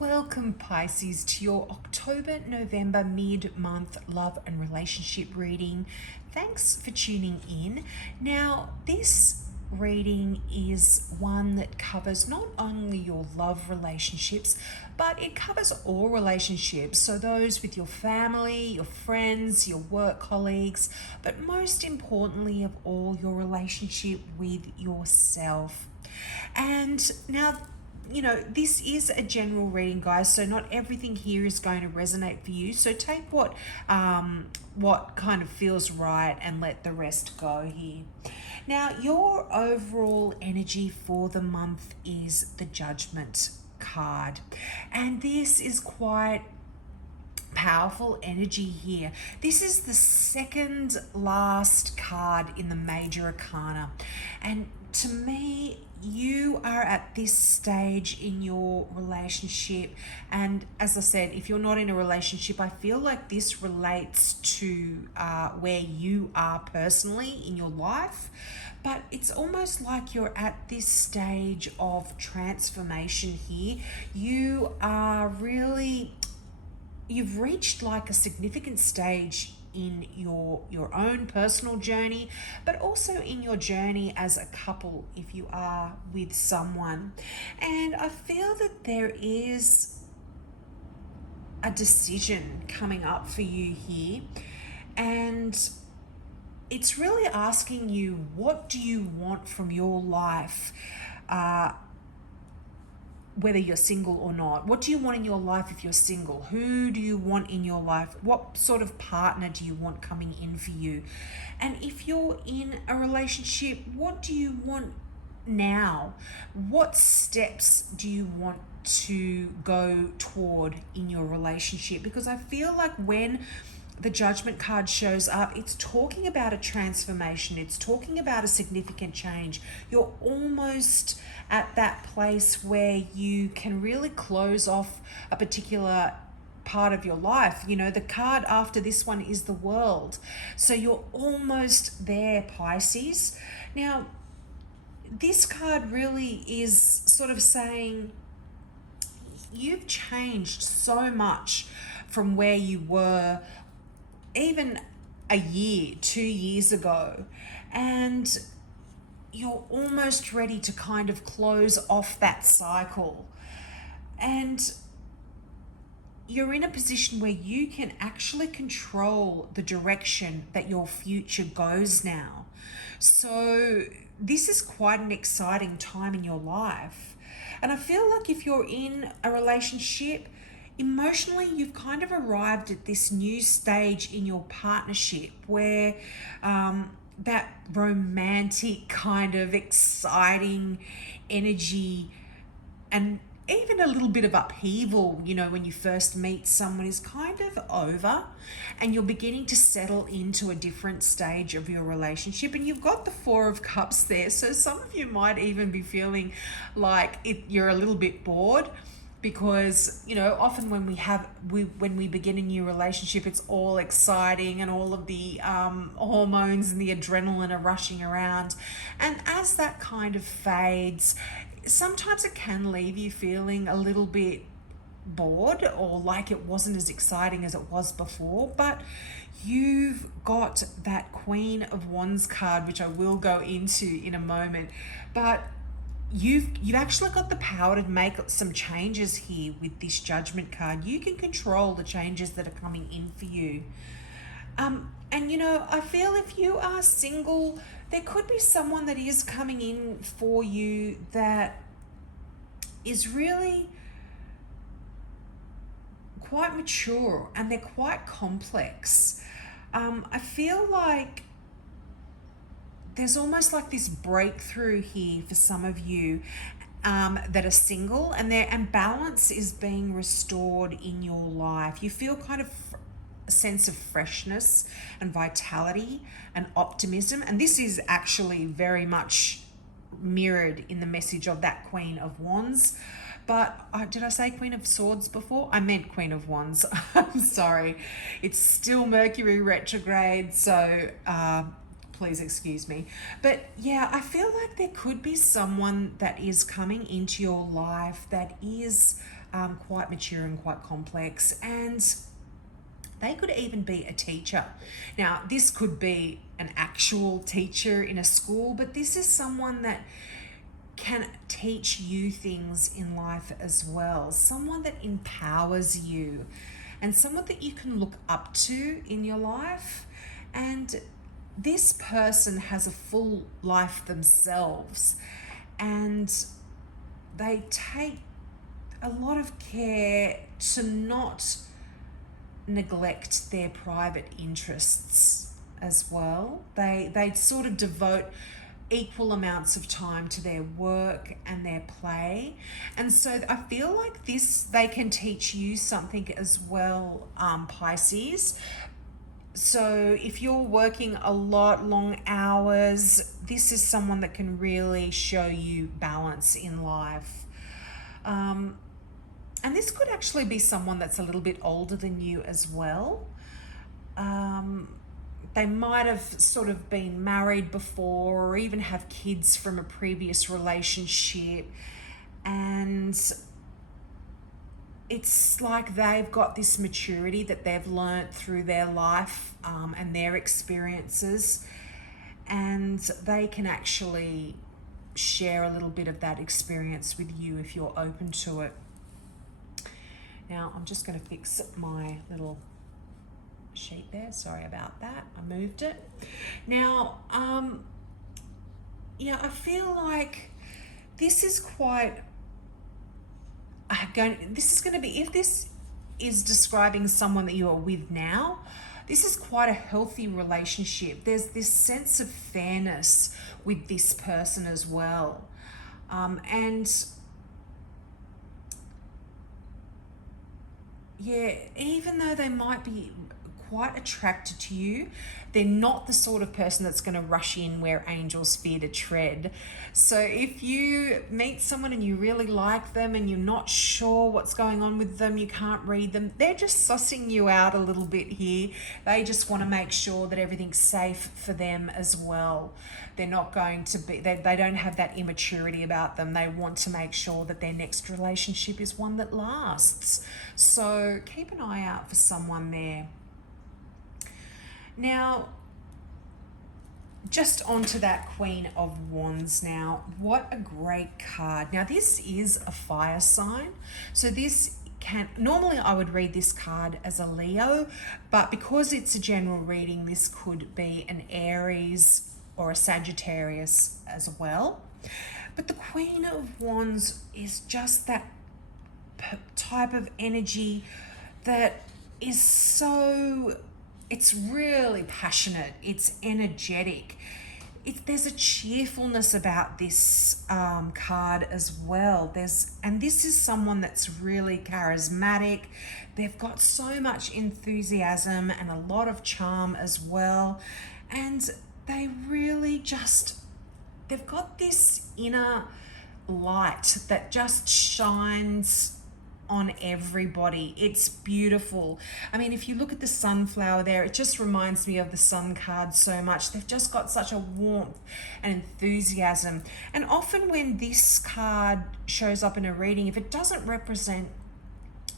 Welcome, Pisces, to your October-November mid-month love and relationship reading. Thanks for tuning in. Now, this reading is one that covers not only your love relationships, but it covers all relationships. So those with your family, your friends, your work colleagues, but most importantly of all, your relationship with yourself. And now, this is a general reading, guys, so not everything here is going to resonate for you. So take what kind of feels right and let the rest go here. Now, your overall energy for the month is the Judgment card. And this is quite powerful energy here. This is the second last card in the major arcana. And to me, you are at this stage in your relationship, and as I said, if you're not in a relationship, I feel like this relates to where you are personally in your life, but it's almost like you're at this stage of transformation here. You've reached like a significant stage in your own personal journey, but also in your journey as a couple if you are with someone. And I feel that there is a decision coming up for you here, and it's really asking you, what do you want from your life? Whether you're single or not. What do you want in your life if you're single? Who do you want in your life? What sort of partner do you want coming in for you? And if you're in a relationship, what do you want now? What steps do you want to go toward in your relationship? Because I feel like when the Judgment card shows up, it's talking about a transformation. It's talking about a significant change. You're almost at that place where you can really close off a particular part of your life. The card after this one is the World. So you're almost there, Pisces. Now, this card really is sort of saying you've changed so much from where you were even a year, 2 years ago, and you're almost ready to kind of close off that cycle. And you're in a position where you can actually control the direction that your future goes now. So this is quite an exciting time in your life. And I feel like if you're in a relationship, emotionally, you've kind of arrived at this new stage in your partnership where that romantic kind of exciting energy and even a little bit of upheaval, when you first meet someone, is kind of over, and you're beginning to settle into a different stage of your relationship. And you've got the Four of Cups there, so some of you might even be feeling like you're a little bit bored, because often when we begin a new relationship, it's all exciting and all of the hormones and the adrenaline are rushing around, and as that kind of fades, sometimes it can leave you feeling a little bit bored or like it wasn't as exciting as it was before. But you've got that Queen of Wands card, which I will go into in a moment, but you've actually got the power to make some changes here with this Judgment card. You can control the changes that are coming in for you. And I feel if you are single, there could be someone that is coming in for you that is really quite mature, and they're quite complex. I feel like there's almost like this breakthrough here for some of you that are single, and balance is being restored in your life. You feel kind of a sense of freshness and vitality and optimism, and this is actually very much mirrored in the message of that Queen of Wands. But did I say Queen of Swords before? I meant Queen of Wands. I'm sorry. It's still Mercury retrograde, so please excuse me. But yeah, I feel like there could be someone that is coming into your life that is quite mature and quite complex, and they could even be a teacher. Now, this could be an actual teacher in a school, but this is someone that can teach you things in life as well. Someone that empowers you and someone that you can look up to in your life. And this person has a full life themselves, and they take a lot of care to not neglect their private interests as well. They sort of devote equal amounts of time to their work and their play. And so I feel like they can teach you something as well, Pisces. So if you're working a lot, long hours, this is someone that can really show you balance in life. And this could actually be someone that's a little bit older than you as well. They might have sort of been married before, or even have kids from a previous relationship. And it's like they've got this maturity that they've learnt through their life and their experiences. And they can actually share a little bit of that experience with you if you're open to it. Now, I'm just going to fix my little sheet there. Sorry about that. I moved it. Now, I feel like this is quite this is going to be, if this is describing someone that you are with now, this is quite a healthy relationship. There's this sense of fairness with this person as well. And yeah, even though they might be quite attracted to you, they're not the sort of person that's going to rush in where angels fear to tread. So if you meet someone and you really like them and you're not sure what's going on with them, you can't read them, they're just sussing you out a little bit here. They just want to make sure that everything's safe for them as well. They're not going to be, they don't have that immaturity about them. They want to make sure that their next relationship is one that lasts. So keep an eye out for someone there. Now, just onto that Queen of Wands now. What a great card. Now, this is a fire sign. So this normally I would read this card as a Leo, but because it's a general reading, this could be an Aries or a Sagittarius as well. But the Queen of Wands is just that type of energy that is so... It's really passionate. It's energetic. There's a cheerfulness about this card as well. And this is someone that's really charismatic. They've got so much enthusiasm and a lot of charm as well. And they really they've got this inner light that just shines on everybody. It's beautiful. I mean, if you look at the sunflower there, it just reminds me of the sun card so much. They've just got such a warmth and enthusiasm. And often when this card shows up in a reading, if it doesn't represent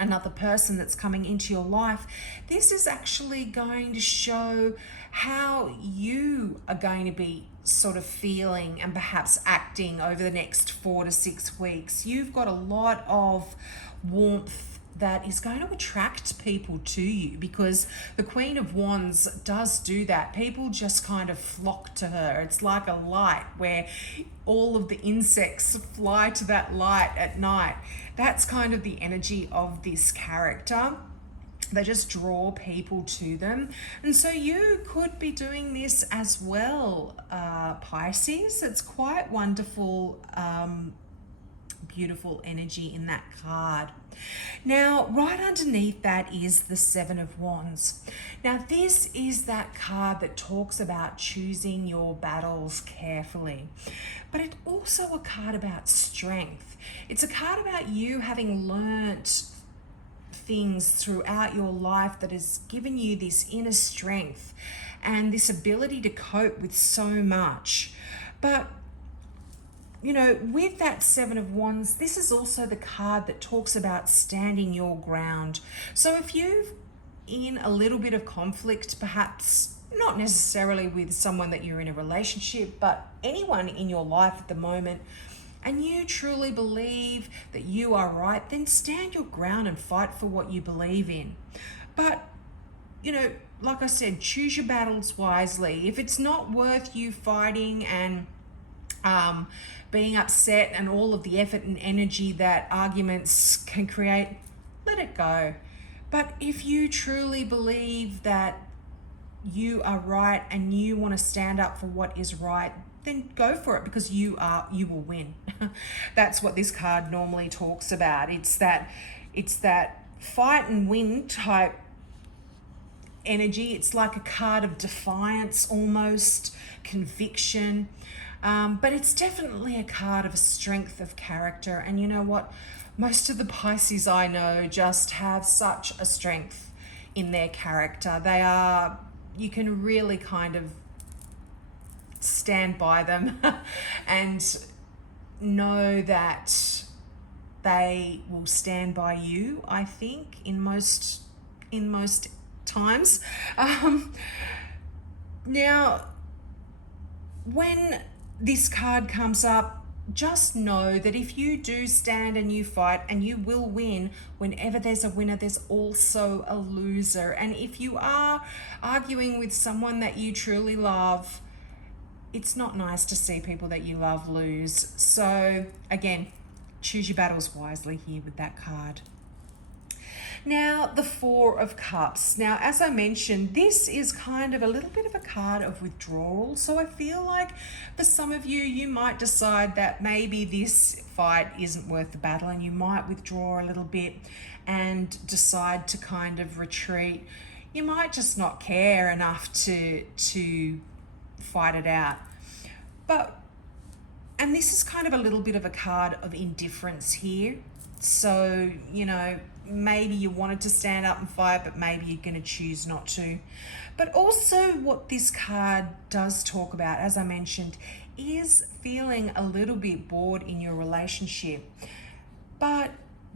another person that's coming into your life, this is actually going to show how you are going to be sort of feeling and perhaps acting over the next 4 to 6 weeks. You've got a lot of warmth that is going to attract people to you, because the Queen of Wands does do that. People just kind of flock to her. It's like a light where all of the insects fly to that light at night. That's kind of the energy of this character. They just draw people to them. And so you could be doing this as well, Pisces. It's quite wonderful, beautiful energy in that card. Now, right underneath that is the Seven of Wands. Now, this is that card that talks about choosing your battles carefully, but it's also a card about strength. It's a card about you having learnt things throughout your life that has given you this inner strength and this ability to cope with so much. But you know, with that Seven of Wands, this is also the card that talks about standing your ground. So if you're in a little bit of conflict, perhaps not necessarily with someone that you're in a relationship, but anyone in your life at the moment, and you truly believe that you are right, then stand your ground and fight for what you believe in. But, you know, like I said, choose your battles wisely. If it's not worth you fighting and being upset and all of the effort and energy that arguments can create, let it go. But if you truly believe that you are right and you want to stand up for what is right, then go for it, because you will win. That's what this card normally talks about. It's that fight and win type energy. It's like a card of defiance, almost conviction. But it's definitely a card of a strength of character. And you know what? Most of the Pisces I know just have such a strength in their character. You can really kind of stand by them and know that they will stand by you, I think, in most times. Now, when this card comes up, just know that if you do stand and you fight, and you will win, whenever there's a winner, there's also a loser. And if you are arguing with someone that you truly love, it's not nice to see people that you love lose. So again, choose your battles wisely here with that card. Now, the Four of Cups. Now, as I mentioned, this is kind of a little bit of a card of withdrawal. So I feel like for some of you, you might decide that maybe this fight isn't worth the battle, and you might withdraw a little bit and decide to kind of retreat. You might just not care enough to fight it out. And this is kind of a little bit of a card of indifference here. So, you know, maybe you wanted to stand up and fight, but maybe you're going to choose not to. But also what this card does talk about, as I mentioned, is feeling a little bit bored in your relationship. But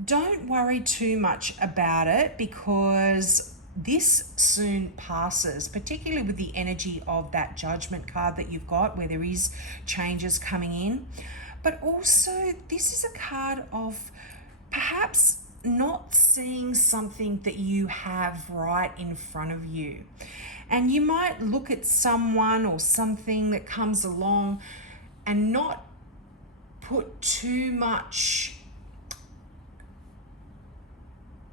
don't worry too much about it, because this soon passes, particularly with the energy of that Judgment card that you've got, where there is changes coming in. But also, this is a card of perhaps not seeing something that you have right in front of you. And you might look at someone or something that comes along and not put too much,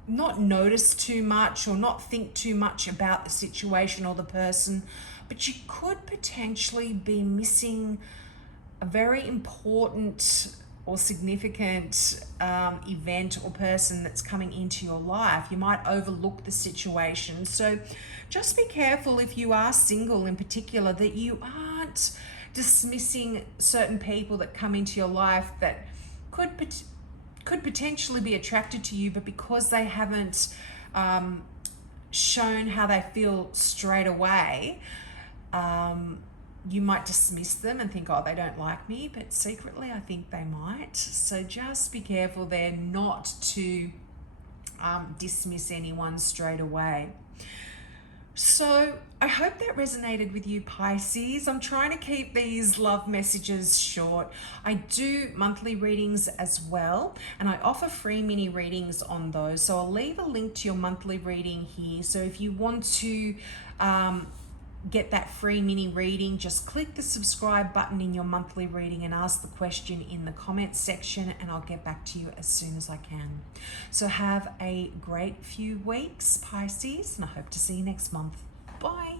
not notice too much, or not think too much about the situation or the person, but you could potentially be missing a very important or significant event or person that's coming into your life. You might overlook the situation. So just be careful, if you are single in particular, that you aren't dismissing certain people that come into your life that could potentially be attracted to you, but because they haven't shown how they feel straight away, you might dismiss them and think, oh, they don't like me, but secretly I think they might. So just be careful there not to dismiss anyone straight away. So I hope that resonated with you, Pisces. I'm trying to keep these love messages short. I do monthly readings as well, and I offer free mini readings on those. So I'll leave a link to your monthly reading here. So if you want to get that free mini reading, just click the subscribe button in your monthly reading and ask the question in the comments section, and I'll get back to you as soon as I can. So have a great few weeks, Pisces, and I hope to see you next month. Bye.